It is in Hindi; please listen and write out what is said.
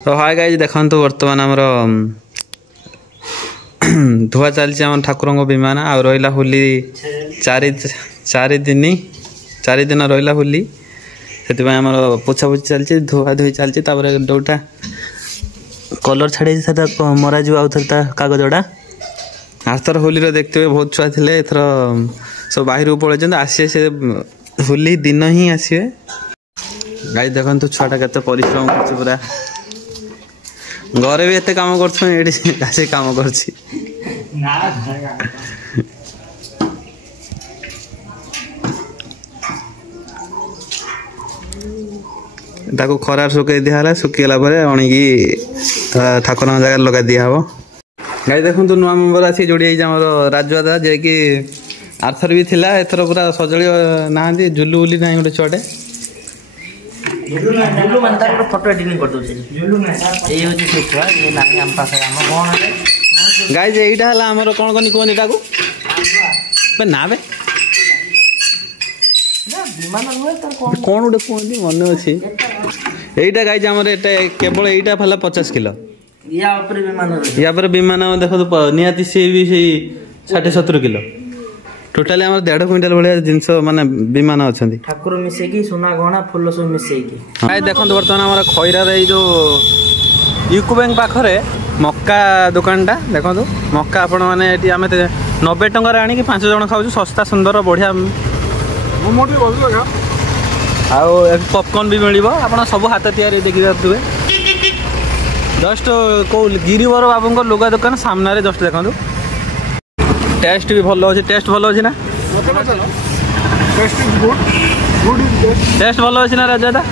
तो हाय गाइज देखो बर्तमान आमर धुआ चलती आम ठाकुर विमान आ रहा होली चारि दिन रहा होली से आम पोछापोछि चलती धुआ धुई चलती जोटा कलर छाड़ी मरा आउ थे कागज गुड़ा आरथर होली देखते हुए बहुत छुआ थे एथर सब बाहर पलैं आसे से होली दिन ही आसवे गाई देखो छुआटा के परिश्रम कर पूरा घरे भी एत काम कर काम कर खरार सुखे दिहला सुखीगला अणिकी ठाकुर जगह लगा दिहब गाई देखो नुआ मेम्बर आसी जोड़ी आम राजू दादा जे कि आरथर भी थिला एथर पूरा सजड़ी ना झुलु बुली ना गोटे छुआटे झुलु मान तार फोटो एडिटिंग कर दोछे झुलु ना ए होची से छुआ ये नाही हम पास हम कोन है गाइस एटा हला हमर कोन कोनी कोन एटा को बे ना बे ना विमान होय तार कोन कोन उडे कोन मन अछि एटा गाइस हमर एटा केवल एटा फला 50 किलो या पर विमान देखो तो नियाती से भी से 60-70 किलो टोटाली आम 1.5 क्विंटाल भाया जिनस माने विमान अच्छा ठाकुर मिसेकी सोना गहना फुल सब मिसेकी भाई देखो बर्तमान आम खैरार जो यूको बैंक पाखे मक्का दुकानटा देखो मक्का आपण मैंने आम 90 टकर आणिक 5 जन खाऊ सस्ता सुंदर बढ़िया पॉपकॉर्न भी मिल आप सब हाथ तैयारी देखी पारे जस्ट कौ गिरिवर बाबू लुगा दुकान सामने जस्ट देखो टेस्ट भी भल अच्छे टेस्ट भल अच्छी ना टेस्ट भल अच्छी ना राजा